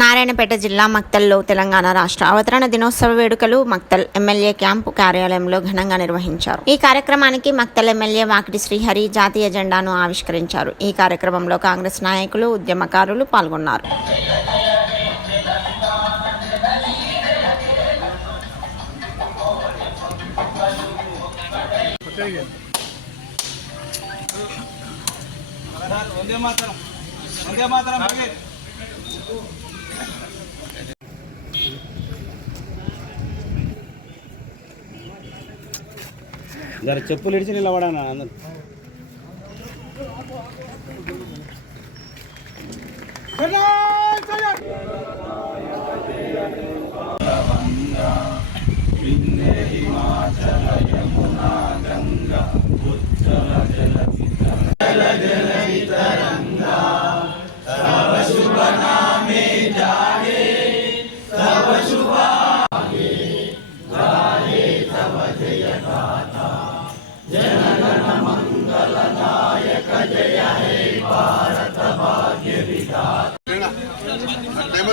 నారాయణపేట జిల్లా మక్తల్లో తెలంగాణ రాష్ట్ర అవతరణ దినోత్సవ వేడుకలు మక్తల్ ఎమ్మెల్యే క్యాంపు కార్యాలయంలో ఘనంగా నిర్వహించారు. ఈ కార్యక్రమానికి మక్తల్ ఎమ్మెల్యే వాకిటి శ్రీహరి జాతీయ జెండాను ఆవిష్కరించారు. ఈ కార్యక్రమంలో కాంగ్రెస్ నాయకులు ఉద్యమకారులు పాల్గొన్నారు. వందే మాతరం. వందే మాతరం భగీరథ్. చెప్పులు ఇడిచి నిలబడానా అందరు టైం